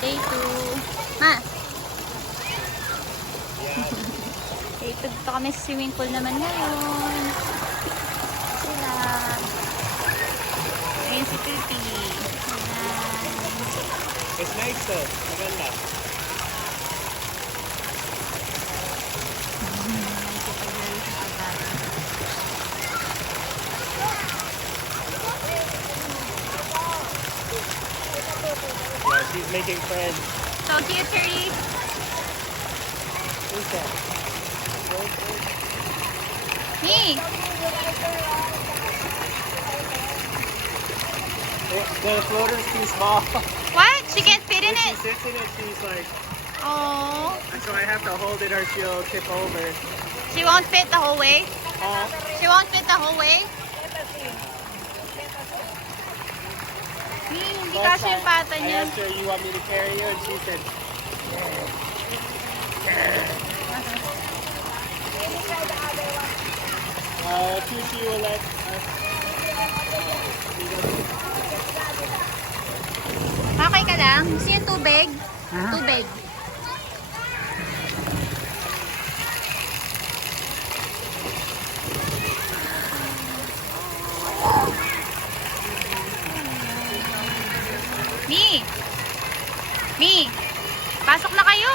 day 2. Ma! Day 2 dito kami sa swimming pool naman ngayon. Sila. Ayun si Tuti. It's nice though. Maganda. Yeah, she's making friends. So cute, Cherry. Who's that? Me! The floater's too small. What? She can't fit in When it? she sits in it, she's like, Oh. so I have to hold it or she'll tip over. She won't fit the whole way? Oh. She won't fit the whole way? Hindi kasi yung pata I niya. asked her, you want me to carry you? And she said, Tushi will let us. Okay ka lang? Gusto yung tubig? Tubig. Mi! Mi! Pasok na kayo!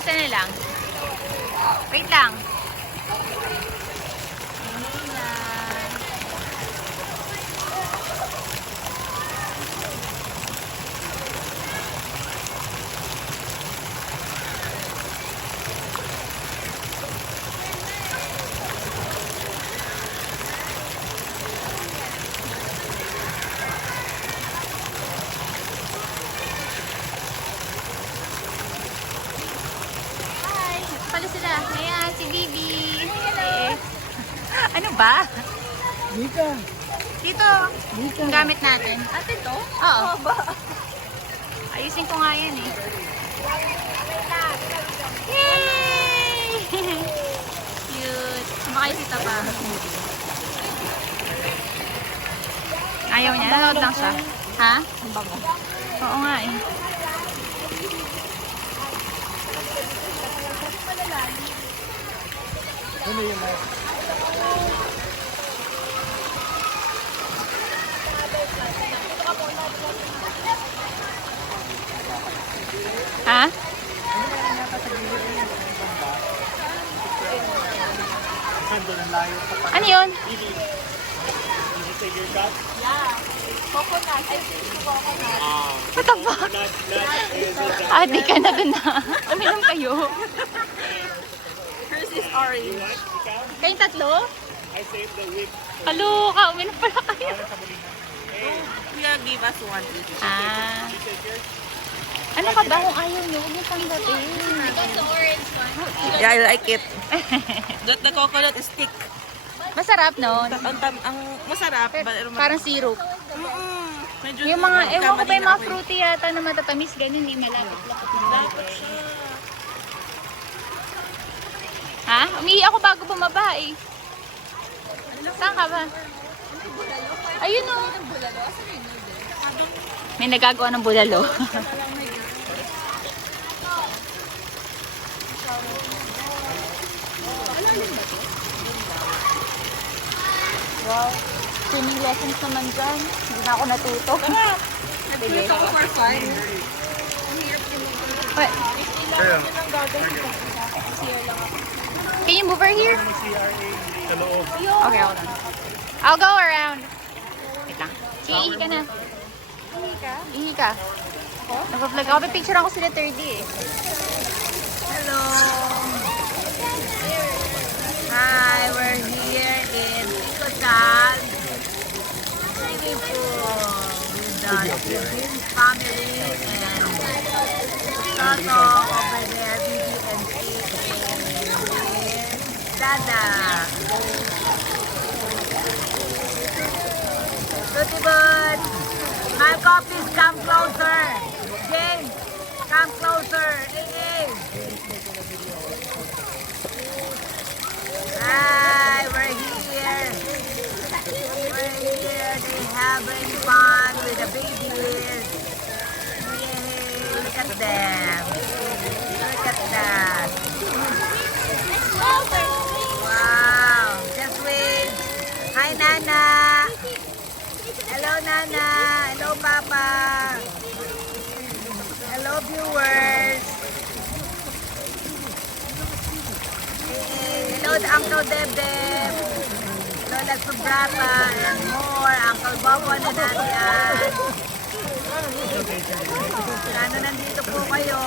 Isa na lang. Wait lang. Pala sila. Ayan, si Bibi. Eh. Ano ba? Dito. Dito. Yung gamit natin. Ate to? Oo. Ayusin ko nga yan eh. Yay! Cute. Sumakay si Tapa. Ayaw niya. Nanood lang siya. Ha? Ang bango. Oo nga eh. Ano yung mic? Ha? Sando ng layo pa pa. Ano yun? Did you take your cup? Yeah. Coconut. I think coconut. What the fuck? Ah, di ka na dun na. Uminom kayo. Hers is orange. Kayong tatlo? I saved the whip. Kaloka, uminom pala kayo. Kuya, give us one each. Ah. You take yours? Ano ka ba kung ayaw niyo? Huwag niyo tanggapin. Yeah, I like it. The coconut is thick. Masarap, no? Ang masarap. Parang syrup. Medyo Yung mga, ewan ko ba yung mga fruity yata na matatamis, ganun, hindi malapit-lapit na. Dapat siya. Ha? Umihi ako bago bumaba eh. Saan ka ba? Ayun o. May nagagawa ng bulalo. Wow. Swimming lessons naman dyan. Hindi na ako natuto. Sige. For fun. What? Can you move her here? Sa loob. Okay, hold on. I'll go around. Wait lang. Sige, ihi ka na. Ihi ka? Nag-vlog ako. May picture ako sila 30 eh. Hello. Hi, we're here in Picotal swimming pool with the Philippines family and Toto over there, Bibi and Dada. Tutibud, Malcolm, please come closer. James, come closer. Hey. Hi, we're here. We're here. They're having fun with the babies. viewers. Hello to Uncle Debdeb. Lola Subrata and more. Uncle Bobo and Ate Ann. Sana nandito po kayo.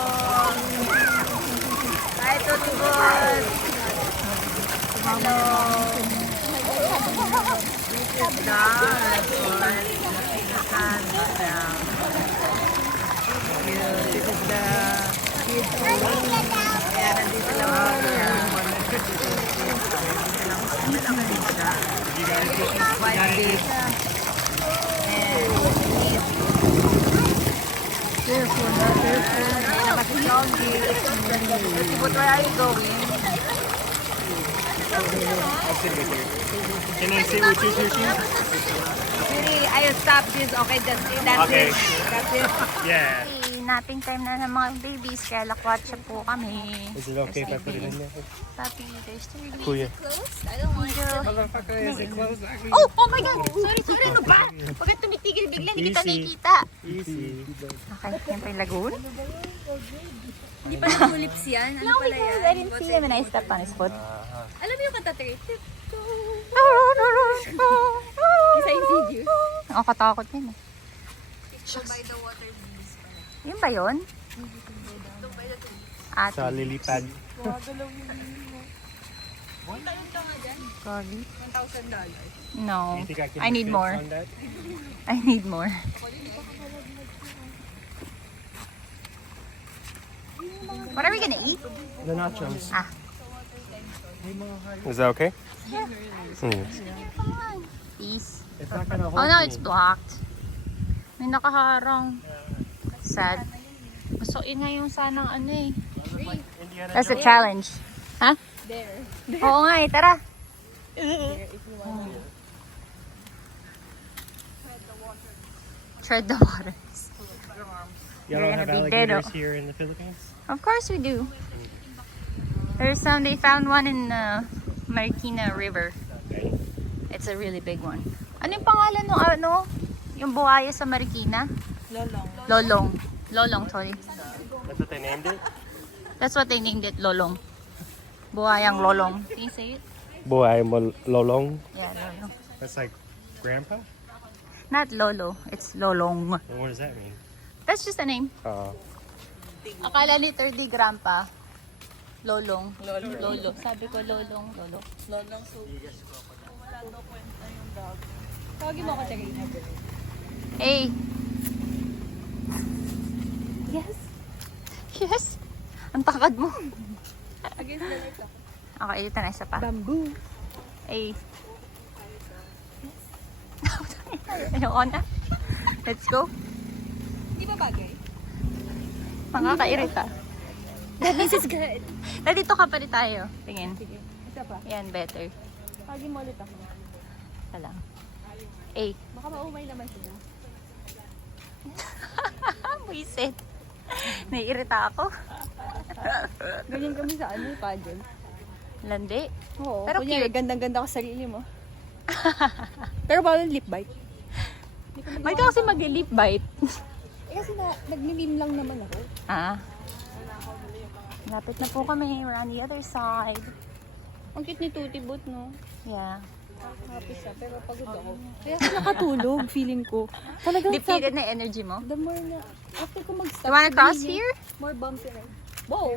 Hi, Tutibol. Hello. This is the restaurant. This is the kids room. Kaya nandito lang ako siya. White dish. And careful, not careful. Ayun naman si Yogi. But where are you going? Can I sit with you, Sushi? Siri, I'll stop this. Okay, that's it. That's Okay. it. That's it. Yeah. Napping time na ng mga babies, kaya lakwatsa po kami. Is it okay if I put it in there? Papi, there's 30. Kuya. Motherfucker, is it close? Oh my God! Sorry, ano ba? Huwag kang tumitigil bigla, hindi kita Easy. nakikita. Easy. Okay, yan pa yung lagoon. Hindi pa naman lips yan. Ano No, pala because yan? I didn't see him and I stepped on his foot. Alam mo yung kanta trip? Isa Isa yung video. Nakakatakot yun eh. By the water bees pala. Yun ba yun? Ate. Sa lily pad. Gagi. $1,000. No. You think I can I need fix more. on that? I need more. What are we gonna eat? The nachos. Ah. Is that okay? Peace. It's not gonna hold Oh no, me. it's blocked. May nakaharang. Sad. Gusto yun nga yung sanang ano eh. Indiana That's a challenge. Ha? There. Oo nga eh, tara. Tread the waters. Y'all We're don't have gonna be dead, alligators oh. here in the Philippines? Of course we do. There's some, they found one in Marikina River. It's a really big one. Ano yung pangalan ng ano? Yung buhaya sa Marikina? Lolong. Lolong. Lolong, sorry. That's what they named it? That's what they named it, Lolong. Buhayang Lolong. Can you say it? Boy, Lolong. Yeah, Lolong. That's like grandpa? Not Lolo, it's Lolong. Well, what does that mean? That's just a name. Akala ni 3D Grandpa. Lolong. Lolo. Sabi ko Lolong. Lolo. Lolong soup. Tawagin mo ako sa Rina. Hey. Yes. Yes. Ang takad mo. Against the light ako. Okay, ito na isa pa. Bamboo. Hey. Ayoko na. Let's go. Di ba bagay? Makakairita. This is good. Dito ka pa rin tayo. Tingin. Sige. Isa pa. Yan, better. Tawagin mo ulit ako. Ito lang. Hey. Baka maumay naman sila. Buisit. Naiirita ako. Ganyan kami sa ano, pageant. Landi. Oo. Pero Kunyari, cute. gandang-ganda ko sa sarili mo. Pero bawal lip bite. May ka kasi mag-lip bite. Eh kasi nagmi-meme lang naman ako. Ah. Lapit na po kami. We're on the other side. Ang cute ni Tuti Boot, no? Yeah. Happy siya, pero pagod ako. Kaya ako nakatulog, feeling ko. Talagang Depleted na energy mo. the more na, after ko mag-stop, You wanna cross feeling here? more bumpy ride. Wow!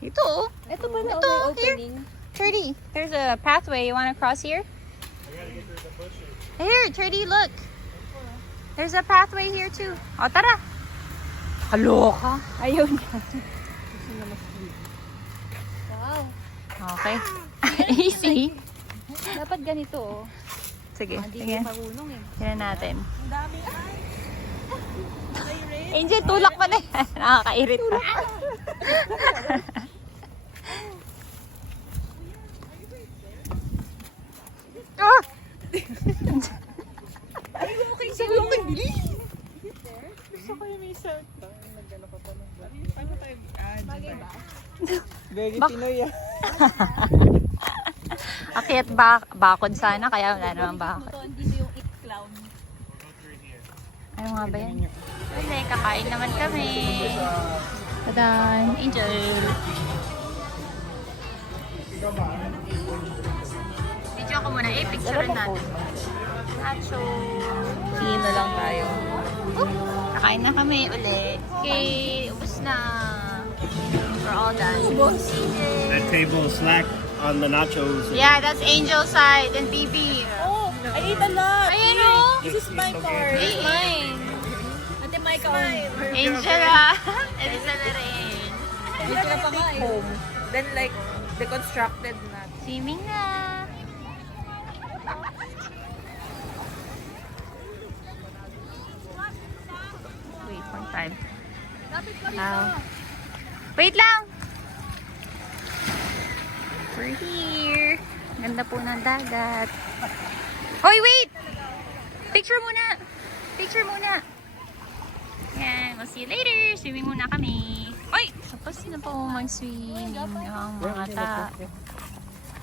Ito oh. Ito pala, Ito, may here. opening. 30. There's a pathway. You wanna cross here? Here, 30, look. There's a pathway here too. O, tara. Kaloka. Ayaw niya. Wow. Okay. Easy. Dapat ganito, oh. Sige, Hindi sige. ko marunong eh. Tignan natin. Angel, tulak pa na yan. Nakakairit pa. Ah! Very Bak- Pinoy yan. Akyat bakod sana, kaya wala naman bakod. Ito, hindi yung it clown. Ano nga ba yan? Kasi kakain naman kami. Ta-da! Angel! Video ko muna. Picture natin. Nacho! Tingin na lang tayo. Kakain na kami ulit. Okay, ubos na. We're all done. Ubos. That table is slack on the nachos. Yeah, that's Angel side and BB. Oh, I ate a lot. Ayan o. This is my card. This is mine. Ate Micah, oh. Angel ah. Elisa na rin. Hindi ka pa nga home. Then like, deconstructed na. Swimming na. Wait, 1 time. Wait lang! We're here. Ganda po ng dagat. Hoy, wait! Picture muna! Picture muna! Yan, we'll see you later. Swimming muna kami. Hoy! Tapos na po mag-swim ang mga ta.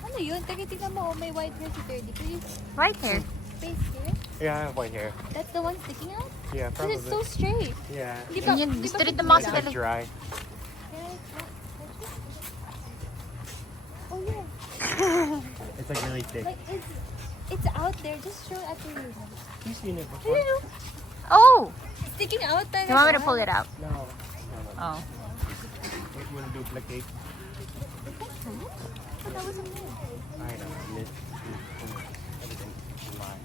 Ano yun? Tingnan mo, may white hair si Ferdy. Can you Right here. face here? Yeah, I have white hair. That's the one sticking out? Yeah, But it's so probably. straight. Yeah. Di ba? Yun, di ba straight na pag- mga It's sila. like dry. Oh yeah. It's like really thick. Like it's out there. Just show it after you. You've seen it before? Oh! Sticking out talaga. You want me to pull it out? No. Oh. It will duplicate. But that wasn't there. I know. Everything is lie.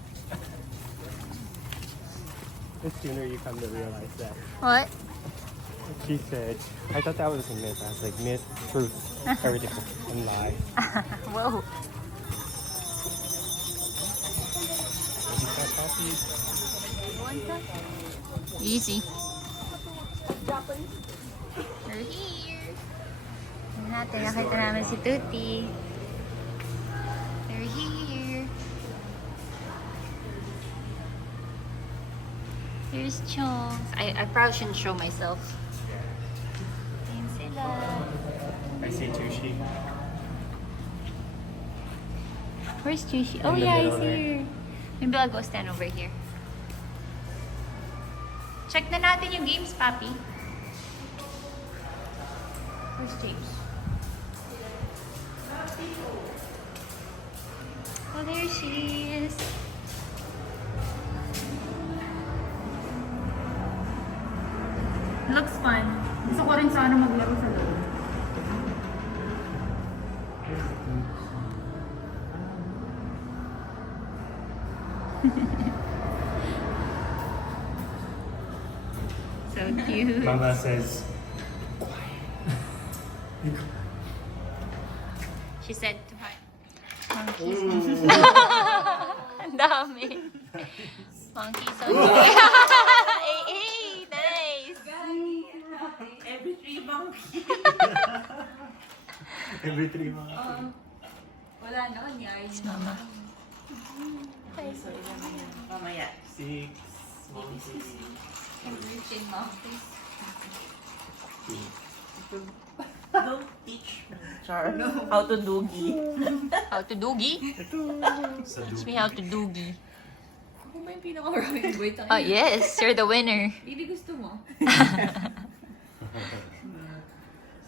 The sooner you come to realize that. What? She said, I thought that was a myth. I was like, myth, truth, everything, and lie. Whoa. Maybe cut coffee. Easy. We're here. Tingnan natin, nakita namin si Tuti. They're here. Here's Chongs. I probably shouldn't show myself. Ayan sila. I see Tushi. Where's Tushi? Oh In the yeah, middle he's there. here. Maybe I'll go stand over here. Check na natin yung games, Papi. Where's James? Oh, there she is. Looks fun. Gusto ko rin sana maglaro sa loob. So cute. Mama says, She said to my monkeys. Ang dami. Monkeys on hey, nice. Every 3 months. every 3 months. Wala naman yan. It's mama. Mamaya. 6 monkeys. Everything monkeys. Don't teach me, Char, how to doogie. How to doogie? Teach me how to doogie. Ako ba yung pinakamaraming boy tayo? Oh yes, you're the winner. Bibi, gusto mo?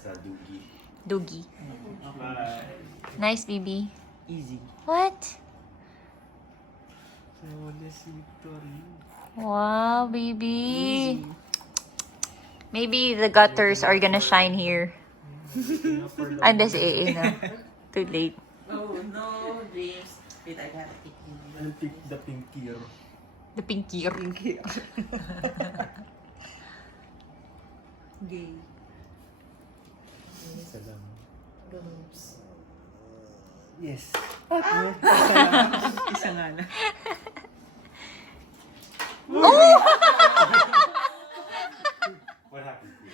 Sa dugi. Doogie. Bye. Nice, BB. Easy. What? So, this victory. Wow, baby. Maybe the gutters are gonna shine here. Unless AA na. Too late. Oh no, James. Wait, I gotta take you. I'll pick the pinkier. The pinkier. Gay. Salam. Oops. Yes. Isa nga na. What happened to you?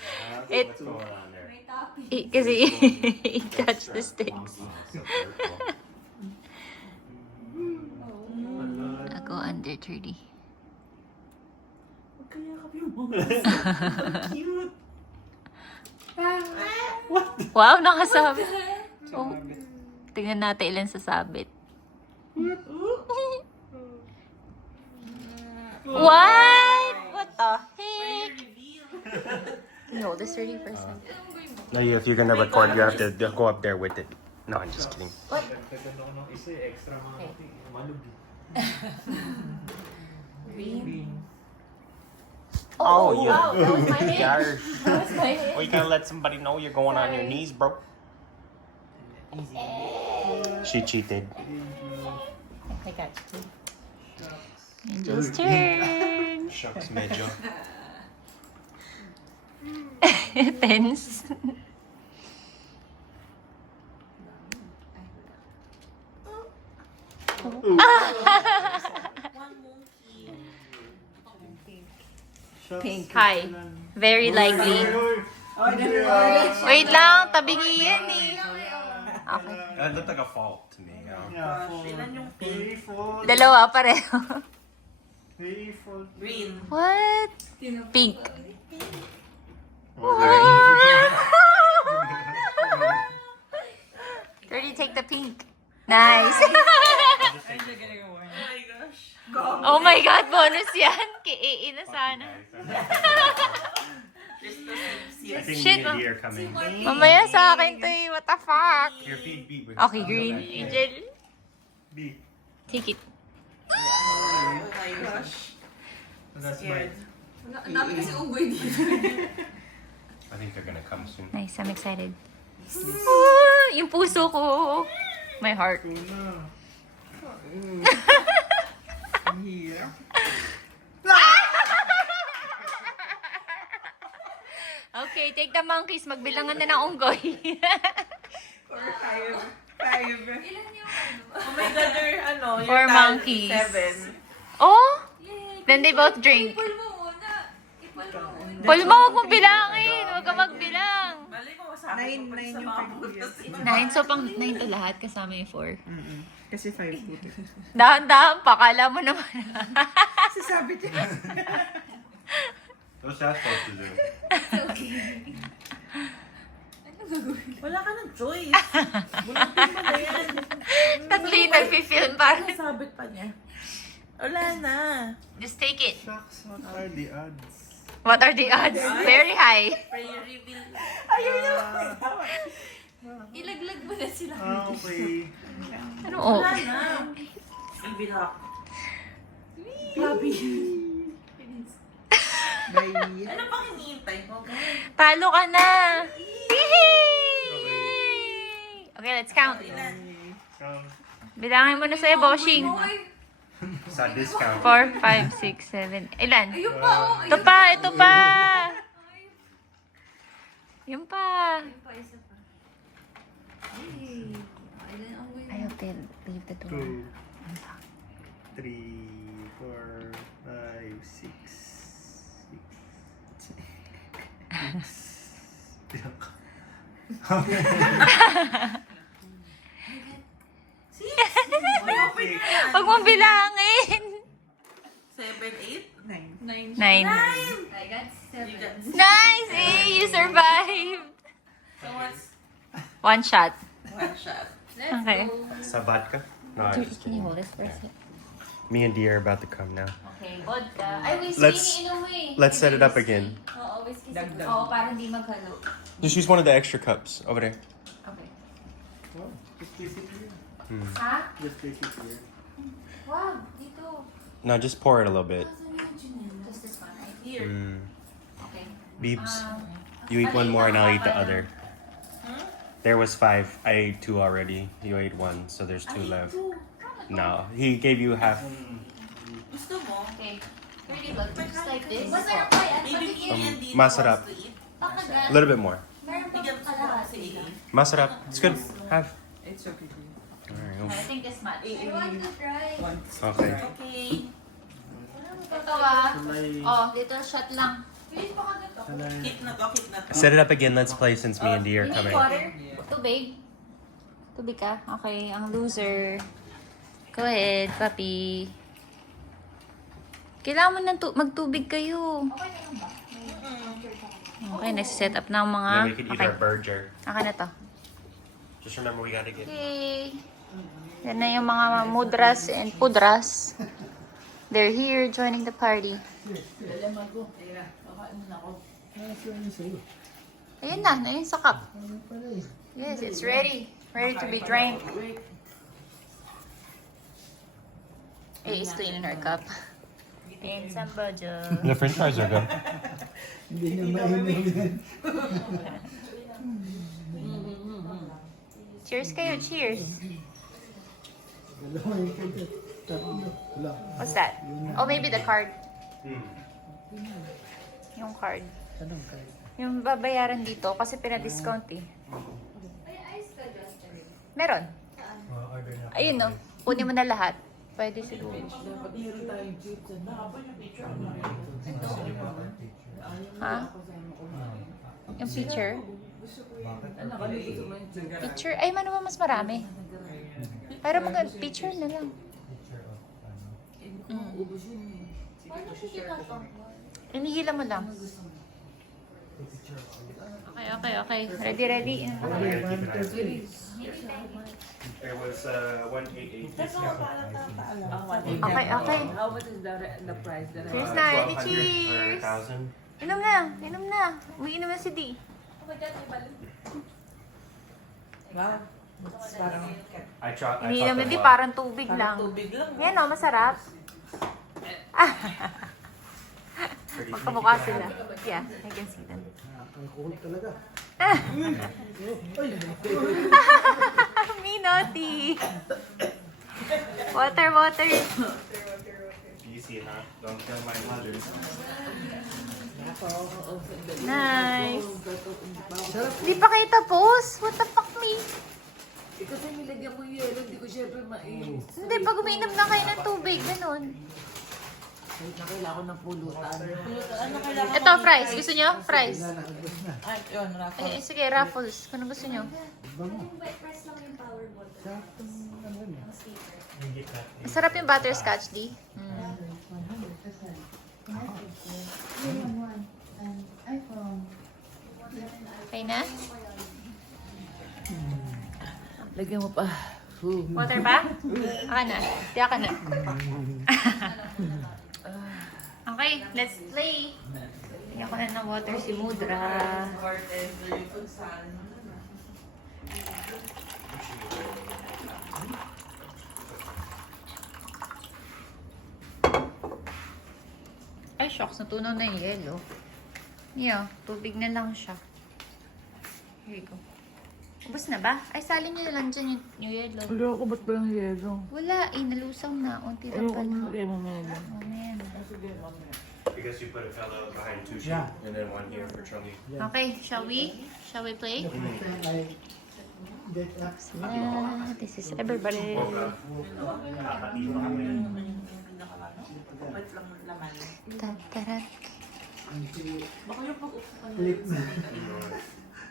It- What's going on there? Because he touched the sticks. Ako under 30. Magkayakap yung mga. Cute. Wow, nakasabit. Oh. Tingnan natin ilan sasabit. What? What the heck? No. hold this 30%. No, if you're gonna record, you have to go up there with it. No, I'm just kidding. Oh, you. Wow, that was my hit. Yar. That was my hit. Well, you gotta let somebody know you're going on your knees, bro. She cheated. I got you. Angel's turn. Shucks, medyo. Tense. Pink. Hi. Very likely. Wait lang, tabingi yan eh. Okay. That looked like a fault to me. Ilan yung pink? Dalawa pareho. Green. What? Pink. Thirty, take the pink. Nice. Oh my God, bonus yan. K-A na sana. I think Shit, me and D are coming. Mamaya sa akin to eh. What the fuck? Your feed B. bro. Okay, green. Angel. B. Take it. Oh my gosh. Scared. I think they're gonna come soon. Nice, I'm excited. Ah, yung puso ko. My heart. Okay, take the monkeys. Magbilangan na ng unggoy. Five. Oh my God, you're Four you're monkeys. 7. Oh? Then they both drink. Pulmo, huwag mong bilangin. Huwag ka magbilang. Mali ko sa akin. 9 yung previous. 9, so pang 9 to lahat kasama yung 4. Kasi 5 po. Dahan-dahan pa, kala mo naman. Sasabi niya. What's that supposed to do? Wala ka ng choice. Bulupin mo na yan. Tatlo yung nag-film parang. Sabit pa niya. Wala na. Just take it. Shucks, what are the odds? What are the odds? Very high. Prayer reveal. Ilaglag mo na sila. Okay. Ano oh? Wala na. Ibilak. Papi. Ano pang hinihintay mo? Talo ka na. Yay! Okay, let's count. Bilangin mo na sa'yo, Boshing. Sa discount. 4, 5, 6, 7. Ilan? Ito pa, ito pa. Yung pa. I hope they leave the door. 2, 3, 4, 5, 6. Huwag mong bilangin. 7, 8? 9. I got 7. Nice! Eh, you survived. So what's One shot. one shot? Okay. Sa vodka? No, I'm just Can you kidding. hold this for a sec? Me and D are about to come now. Okay, vodka. Ay, whiskey. Let's- Iniinom mo eh. Let's set it up again. Oo, whiskey. Oo, para hindi maghalo. Just use one of the extra cups over there. Okay. Just place it here. Ha? Just place it here. Wow, dito. No, just pour it a little bit. Just this one, right? Here. Okay. Beebs, you eat one more and I'll eat the other. There was 5. I ate 2 already. You ate 1, so there's 2 left. No, he gave you half. Gusto mo? Okay. Pretty look. Just like this. Maybe Kiri and Dino Masarap. wants to eat. A little bit more. Bigyan ko sa si Ii. Masarap. It's good. Have. It's okay. Alright. I think this much. Okay. Okay. Ito ah. Oh, little shot lang. Keep na to, keep na to. Set it up again. Let's play since me and D are You need coming. water? Tubig? Tubig ka? Okay, ang loser. Go ahead, papi. Kailangan mo ng magtubig kayo. Okay, nasa-set up na ang mga... Then we can eat Okay, our burger. akin na to. Just remember we gotta get. Okay. Yan na yung mga mudras and pudras. They're here joining the party. Ayun na, ayun sa cup. Yes, it's ready. Ready to be drank. A is cleaning her cup. And Sambajo. The french fries are good. Cheers kayo, cheers. What's that? Oh, maybe the card. Yung card. Yung babayaran dito kasi pina-discount eh. Meron. Ayun no. Kunin mo na lahat. Pwede siguro. Ha? Yung picture? Picture? Ay, man naman mas marami. Pero picture na lang. Inihila mo lang. Okay. Ready. There was 188. Okay. How much is the price? Cheers na, ready, cheers! 1,000. Inom na. Umiinom na si D. Wow. Parang Iniinom na D, parang tubig lang. tubig lang. Yan o, masarap. Magkamukha sila. Yeah, I can see them. Minoti! Water. Easy, huh? Don't kill my mothers. Nice. Hindi pa kayo tapos? What the fuck, me? Kasi nilagyan mo yelo, hindi ko syempre mainit. Hindi, pag umiinom na kayo ng tubig, ganun. Nakailangan ko ng pulutan. Ito, fries. Gusto nyo? Fries. Ay, yun, Rafa. Sige, Raffles. Kung gusto nyo. Masarap yung butterscotch, di? Okay na? Lagyan mo pa. Water pa? Aka na. Tiyak ka na. Okay, let's play. Tiyak ko na ng water si Mudra. Ay, shocks. Natunaw na yung yelo. Yeah, tubig na lang siya. Here you go. Ubus na ba? Ay, salin nyo na lang dyan yung yelo. Wala ako, ba't ba yung yelo? Wala, nalusaw na. Unti lang pala. Mamaya. Amen. Because you put a fellow behind Tushi and then one here for Chummy. Okay, shall we? Shall we play? This is everybody. Tatarat.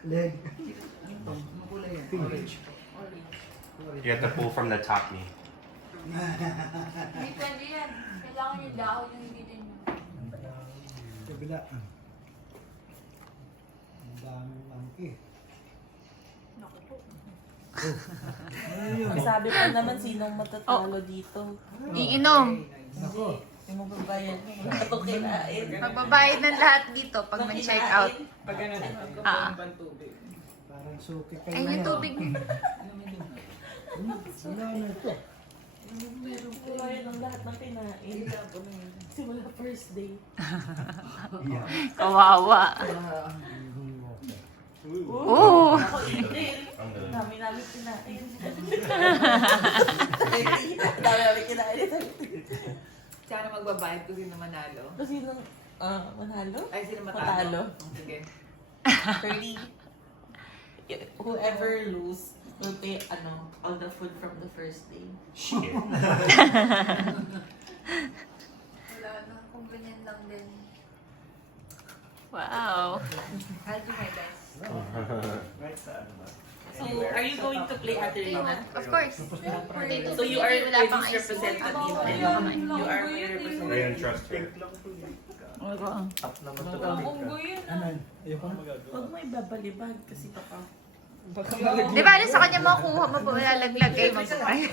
Leg. You have to pull from the top knee. Hindi pwede yan. Kailangan yung dahon yung hindi din. Kabila. Ang daming monkey. Sabi ko naman sinong matatalo dito. Iinom. Nako. Yung mababayan. Ito kinain. Magbabayad ng lahat dito pag mag-check out. Ah. Parang suki kayo Ay, yung tubig. Wala na ito. Meron po kayo ng lahat ng kinain. Simula first day. Kawawa. Oo. Ako hindi. Dami namin kinain. Dami namin kinain. Sana magbabayad ko sino manalo. Kasi nung manalo? Ay, sino Matalo. Sige. 30. Whoever lose will pay all the food from the first day. Shit. Wala na. Kung ganyan lang din. Wow. I'll do my best. So, are you going to play Aterina? Of course. So, you are Wala pang Reggie's ice. representative. You are my representative. I don't trust her. Ano? Ayoko na. Huwag mo ibabalibag kasi baka. Di ba, sa kanya makuha mo po lalaglag kayo magpapay.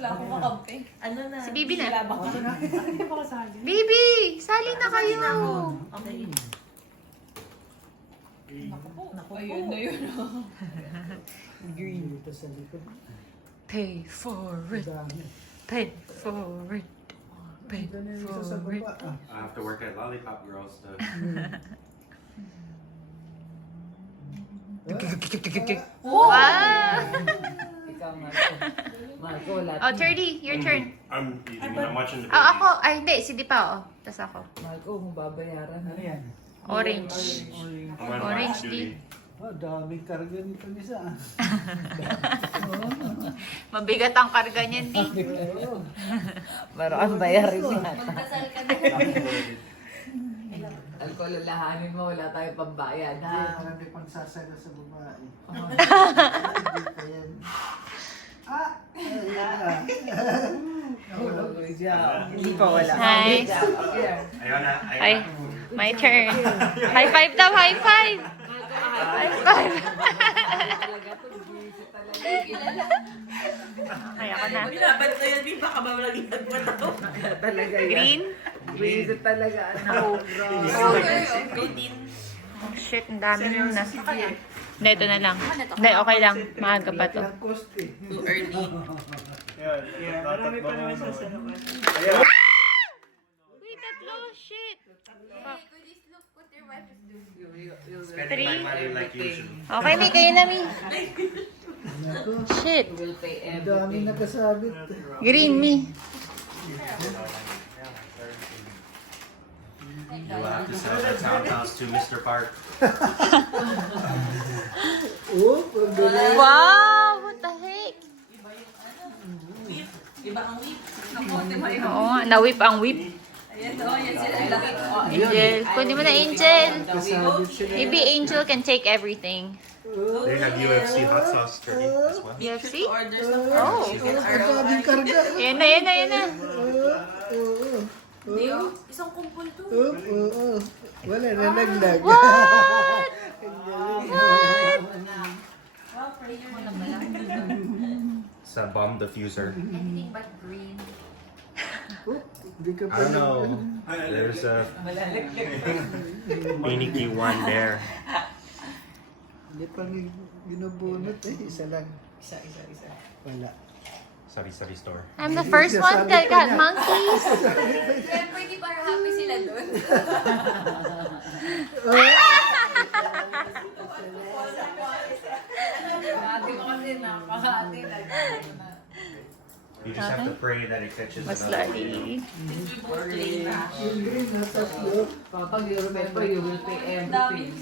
Wala akong makampi. Ano na? Si Bibi na. Labang ka. Hindi pa kasali. Bibi! Sali na kayo! Okay. Ayun na yun. Green. Dito sa likod. Pay for it. Dami. Pay for it. Pay Dito na dito sa for it. baba. I have to work at Lollipop Girls to... Wow! Ikaw nga. Marco, wala. Oh, 30. Your turn. I'm eating. I'm watching the Oh, babies. ako. Ay, hindi. Si Dipa, oh. Tapos ako. Marco, mo babayaran. Ano yan? Orange. I'm on Orange watch duty. Oh, daming karga nito nisa. Mabigat ang karga niyan, di. Maroon bayarin mo yan. Magkasal ka na. Alcohol, lalahanin mo, wala tayong pambayad, ha? Marami pang sasala sa babae. Oh. Dito yan. Ah! Ayan na. Hindi pa wala. Nice. Ayun na. Ay, my turn. High five daw, high five. High five. Ay, ako na. Binabat na yan, di ba ka ba malaglag pa ito? Talaga yan. Green. Visit talaga. Ano? Oh, shit, ang dami nun na. Hindi, ito na lang. Hindi, okay lang. Maaga pa to. Ang cost eh. Too early. Marami pa naman sasala. Uy, tatlo, shit. Spending my money like usual. Okay, Mi, kayo na, Mi. Naku, Shit. Will pay ang everything. dami nakasabit. Green, Mi. You will have to sell that townhouse to Mr. Park. Oh, pagdala. Wow, what the heck? Iba ang whip. Nakote mo yun. Oo nga, na-whip ang whip. Ayan o, yan sila. Laki. Angel. Kunin mo na, Angel. Kasabit sila. Maybe Angel can take everything. They have UFC hot sauce turkey as well. UFC? Orders na Oh. Ang daming karga. Yan na, yan na, yan na. Oo. Hindi o. Isang kumpul to. Oo. Wala na naglag. What? What? Wow, prayer mo na pala. It's a bomb diffuser. Anything but green. Hindi ka I don't know. There's a finicky one there. Hindi pang binubunot eh. Isa lang. Isa. Wala. Sari store. I'm the first one that got monkeys. Siyempre, di para happy sila doon. Ate ko kasi nakakahati na. You just have to pray that it catches Mas another. lali. Yung green na tatlo. Kapag you remember, you will pay everything.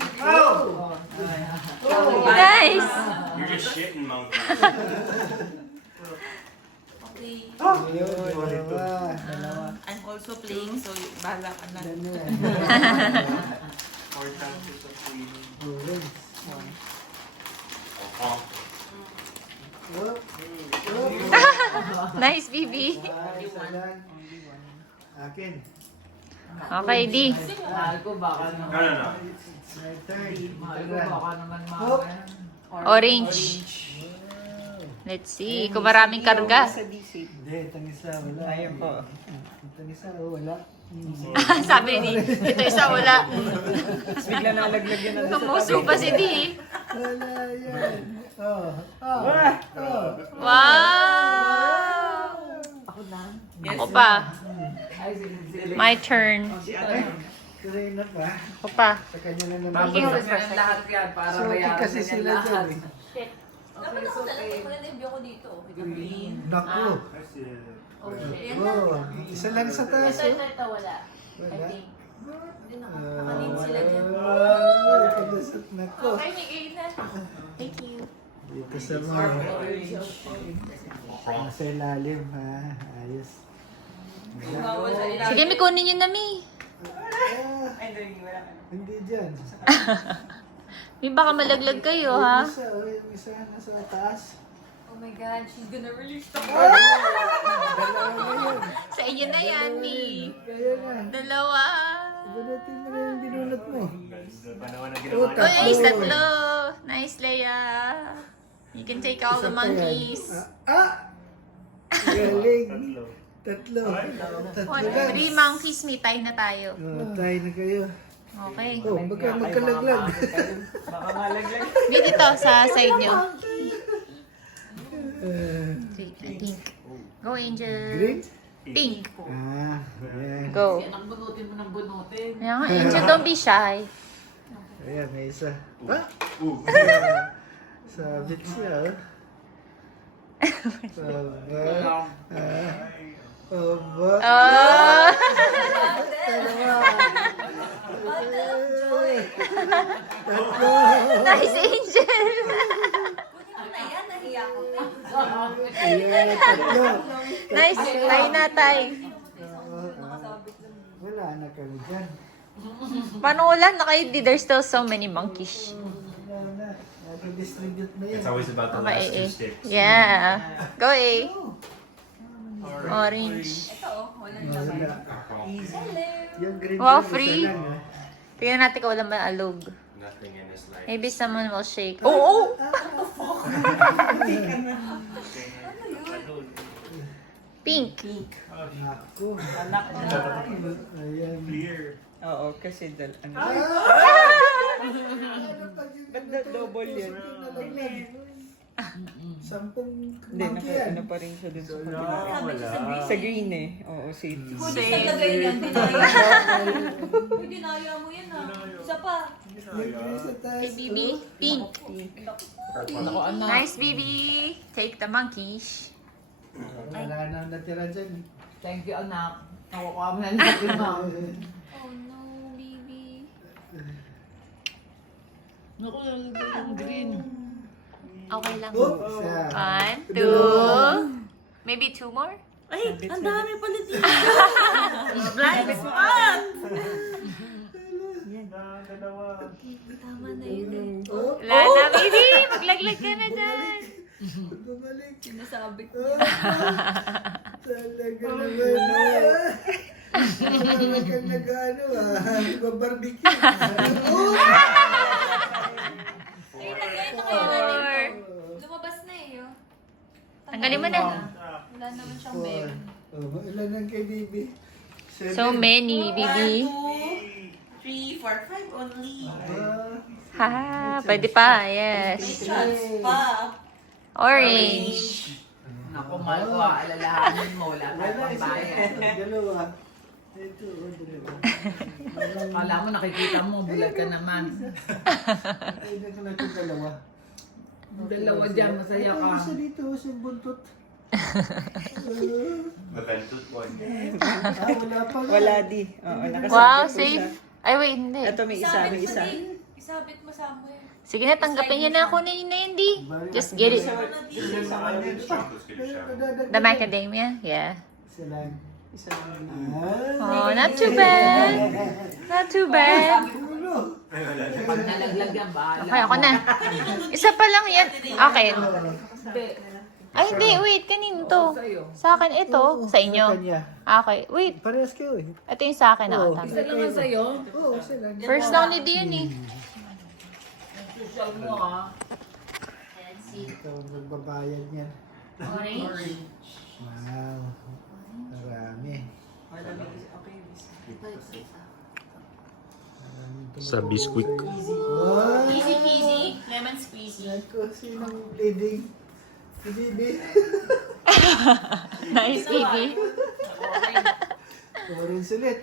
Nice. You're just shitting monkeys. Okay. Yun, dalawa. I'm also playing, so bahala ka na. Orange. Oh. Nice, Bibi. Isa lang. Akin. Okay, D. Mahal ko baka No, naman. no, no. My turn. Mahal ko baka naman mamaya. Orange. Let's see. Kung maraming karga. Hindi, itong isa wala. Ayaw po. Itong isa wala. Sabi ni D. Ito isa wala. Bigla nalaglag yun. Tumuso pa si D. Wala yan. Oh. Wow! Ako na. Ako pa. Ay, sige. My turn. Karina pa. Ako pa. Sa kanya na naman. Tapos ganyan lahat yan para So, bayaran kasi na yan sila lahat. dyan eh. Dapat ako talaga ko na debut ko dito. Green. Naku. Ayan Oh, isa lang sa taas. Oh. ito, wala. Wala. Hindi nakanin sila dyan. Kadasat na ko. Okay, may game na. Thank you. Dito sa mga nasa ilalim ha. Ayos. Bawal sa ilalim. Sige, may kunin yun na, Mi. Hindi dyan. Mi, baka malaglag kayo, ha? Yung isa nasa taas. Oh my God, she's gonna release the Dalawa na yun. Sa inyo na yan, Mi. Kaya na. Dalawa. Bunutin mo na yung binunot mo. Oh, nice, tatlo. Nice, Leia. You can take all the monkeys. Ah! Galing. Tatlo. One, three monkeys, may tayo na tayo. Tayo na kayo. Okay. Oh, magkalaglag. Baka malaglag. Dito sa side nyo. Pink. Go, Angel. Green? Pink. Ayan. Go. Yan ang bunutin mo ng bunutin. Ayan nga, Angel, don't be shy. Ayan, may isa. Sabit siya, oh. Aba. Aba. Oh! Nice, Angel. Ayan, tatlo. Nice. Tayo na, tayo. Wala na kami dyan. Paano wala na kayo? There's still so many monkeys. Wala na. Nag-distribute na yan. It's always about the last Okay, two sticks. Yeah. Go, A. Orange. Wala. Yung green Wow, dyan, free. isa lang, ah. Tingnan natin kung wala maalog. Nothing in his life. Maybe someone will shake. Oh! Pink. Naku. Ayan. Oo, kasi ano. Ba't double yun? Sampung Hindi, monkey yan. ano pa rin siya dun sa Sa green eh. Oo, safe. Dinaya mo yan Isa pa. Sa taas, Hey, Bibi. Pink. Nice, Bibi. Take the monkeys. Wala na natira dyan. Thank you, anak. Nakukuha mo na lahat yun, ma'am. Oh no, baby. Naku, yung green. Okay lang. Oh, isa. 1, 2. Maybe 2 more? Ay, ang dami pala dito. Blind spot! Tama na yun eh. Oh, Wala na, baby. Maglaglag ka na dyan. bumalik. Sinasabit Talaga naman. Talaga kang nag-ano Barbecue. Oh! Lumabas na eh. Tanggalin mo na. Wala naman siyang bag. Oh, ilan lang kay Bibi? So many, baby. 3, 4, 5 only. Ha, pwede pa. Yes. Pa. Orange. Naku, mahal ko, alalahanin mo. Wala Wala, tayong isa. pambayad. Dalawa. Ito, dalawa. Kala mo, nakikita mo, bulag ka naman. Ay, nagkalat yung dalawa. Dalawa dyan, masaya ka. Isa dito, sa buntot. But then two one. Wala pa nga. Wala di. Oo, nakasabit Wow, po safe. siya. Ay, wait, hindi. Ito may isa, may isa. Isabit mo somewhere. Sige na, tanggapin niyo na ako na yun na yun, di. Just get it. The macadamia? Yeah. Isa lang. Isa lang. Oh, not too bad. Not too bad. Ulo. Pag nalaglag yan, bahala. Okay, ako na. Isa pa lang yan. Akin. Hindi. Ay, hindi. Wait, kanino to? Sa akin ito. Sa inyo. Kanya. Okay, wait. Parehas kayo eh. Ito yung sa akin. Oo. Tama. Isa naman sa'yo. Oo, isa lang. First lang ni Dion eh. Social mo, ah. Ito, nagbabayad niyan. Orange. Wow. Marami. Sa Bisquick. Wow. Easy peasy. Lemon squeezy. Naku, sinong leading? Si Bibi. Nice, baby. Orange ulit.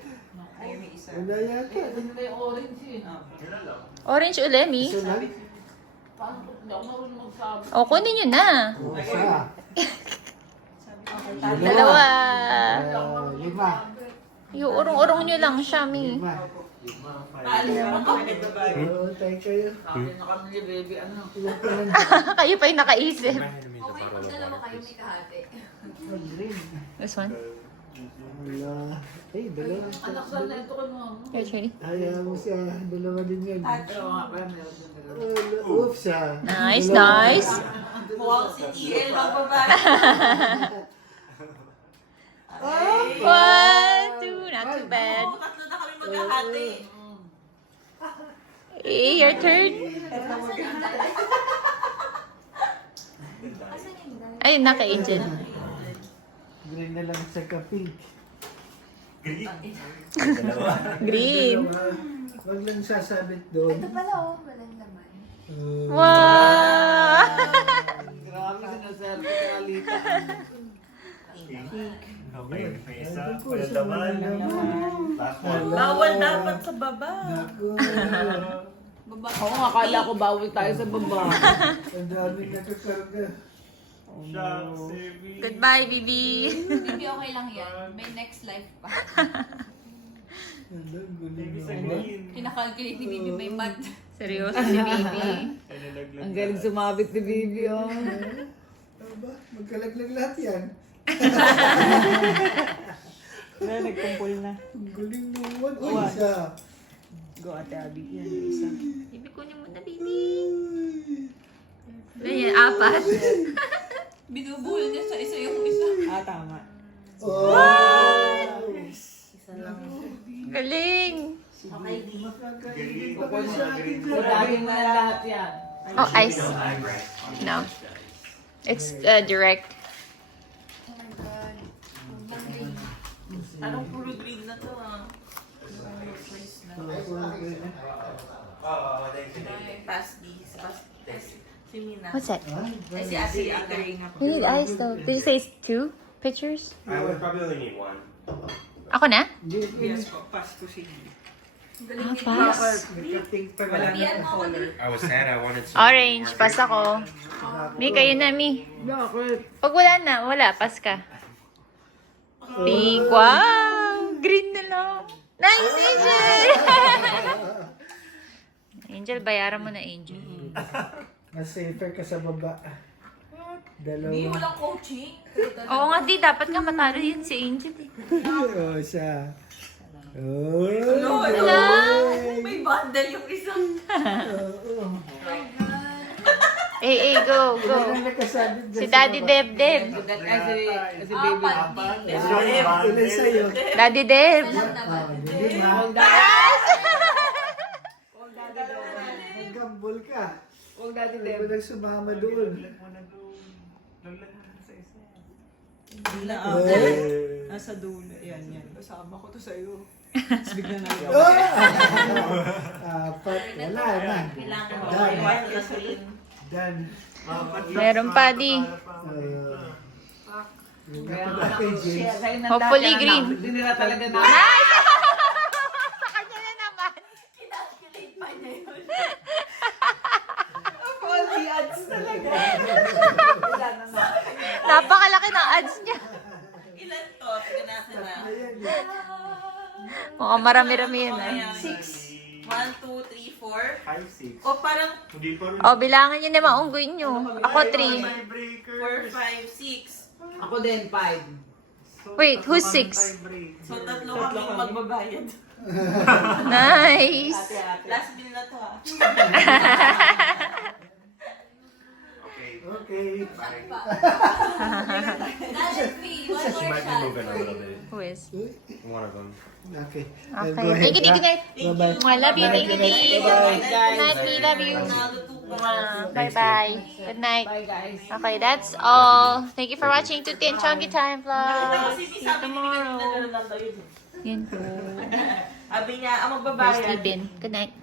Wala yata. Hindi yung orange eh. Orange ulemi. Isa lang. Paano? Hindi ako marunong magsabi. O, kunin nyo na. O, isa. Dalawa. Lima. Yung urong-urong nyo lang siya, mi. Lima. Oo, tayo kayo. Sabi na kami ni baby, ano? Ilan pa lang. Kayo pa yung nakaisip. Okay, pag dalawa kayo may kahati. Green. This one? Wala. Ay, dalawa. Anak, saan na ito ka mo? Here, Charlie. Ayaw mo siya. Dalawa din yan. Pero nga pala, meron din dalawa. Oops, siya. Nice, Dalawa. nice. Mukhang si TL magbabayad. 1, 2, not too bad. Tatlo na kami maghahati. Eh, your turn. Ay, naka-angel. Green na lang sa pink. Green. Wag lang sasabit doon. Ito pala oh, walang laman. Wow! Grabe, sinaserte ka Alita. Okay, may isa. Ako, Wala sa laman. naman. Last one. Bawal dapat sa baba. Ako. Oo, akala ko bawal tayo sa baba. Ang daming nakakarga. Shucks, Sebi. Goodbye, Bibi. Bibi, okay lang yan. May next life pa. Ang guling Baby mo. Saguin. Kinakalculate ni Bibi may math. Seryoso si Bibi. Ang galing sumabit ni Bibi, oh. Aba, magkalaglag lahat yan. Wala, nagkumpul na. Ang guling mo. Uy, isa. Go, Ate Abby. Yan, isa. Bibi, kunin mo na, Bibi. Ayan, apat. Binubuhol niya sa isa yung isa. Ah, tama. Oh! Galing. Okay, di. Lagi mo na lahat yan. Oh, ice. No. It's direct. Anong puro green na to ah? Pass these. Pass si Mina. What's that? Ay, si Ate Rina. You need ice though. Did you say it's 2 pictures? I would probably only need one. Ako na? Yes po, pass ko siya. Pass. Nakating pa wala na color. I was sad I wanted some Orange, more pass green. ako. Mi, kayo na, Mi. Bakit? Pag wala na, wala, pass ka. Pink, wow! Green na lang. Nice, Angel! Angel, bayaran mo na, Angel. Mas safer ka sa baba. Hindi, Dalawa. walang coaching. Oo nga, di. Dapat nga matalo yun si Angel eh. Oh, siya. Oh! Wala! May bundle yung isang. Oo. Go, go. Ilan nakasabit dyan Si sa Daddy baba? Deb Deb. Si Baby. Ilan sa'yo? Daddy Deb. Ah, hindi ma. Naggambol ka. Huwag natin Hindi mo nang sumama doon. Hindi na ako. Nasa dulo. Yan, yan. Kasama ko to sa'yo. Tapos bigla na lang. Apat. Wala na. Kailangan mo. Done. White plus green. Done. Meron pa, di. Yung natin, James. Hopefully green. Hindi nila talaga na. Nice! Sa kanya na naman. All the ads talaga. Napakalaki ng ads niya. Ilan to? Tignan natin na. Ayan. Mukhang marami-rami yun. Ayan. 1, 2, 3, 4. O parang Hindi pa rin. O, bilangan nyo na maunggoy nyo. Ako 3. 4, 5, 6. Ako din, 5. Wait, who's 6? So tatlo kami magbabayad. Nice. Last bill na to ah. Okay. Okay. Let's be. One She more might be shot. moving a little bit. Who is? One of them. Okay. Okay. Go ahead, Thank you, ha? good night. Bye-bye. I love you, thank you, thank you. Good night, we love you. Ronaldo 2 Bye-bye. Good night. Bye, guys. Okay, that's all. Thank you for watching Tuti and Chonky Time Vlog. Kasi See you tomorrow. Ronaldo yun. Yun po. Sabi niya, ang We're magbabayad. sleeping. Good night.